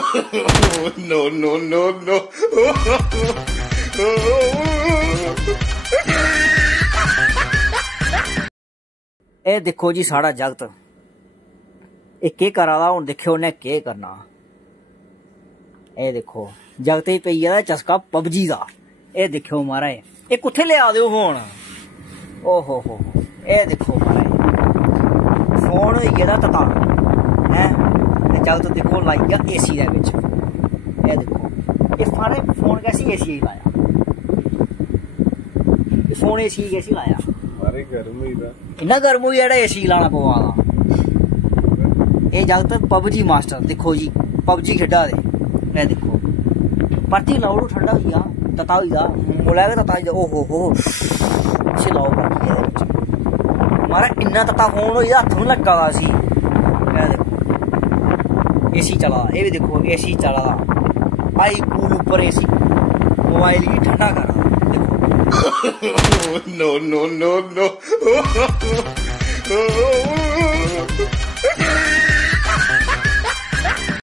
No, no, no, no. ए देखो जी साड़ा जगत के करा दा हुण देखो उन्हें के करना। ए देखो जगत ही पई गेदा चस्का पबजी दा। ए देखो महाराज ए कुत्थे लिया दो फोन। ओहो हो ए देखो महाराज फोन होई गेदा तता है जगत देखो लाई गया एसी दे विच। ए देखो ये सारे फोन कैसी एसी लाया फोन एसी कैसी लाया इन्ना गर्म हुई जेड़ा एसी लाना पवा दा। ये जगत पबजी मास्टर देखो जी पबजी खेडा दे। ए देखो परती लाओ ठंडा होई जा तता होई जा बोला तता होई जा। ओहो हो इसी लाओ मारा इन्ना तता फोन होई हत्थ नूं लगा दा सी। ए देखो एसी चला ये भी देखो एसी चला आई कूल ऊपर एसी मोबाइल की ठंडा कर देखो। No, no, no, no.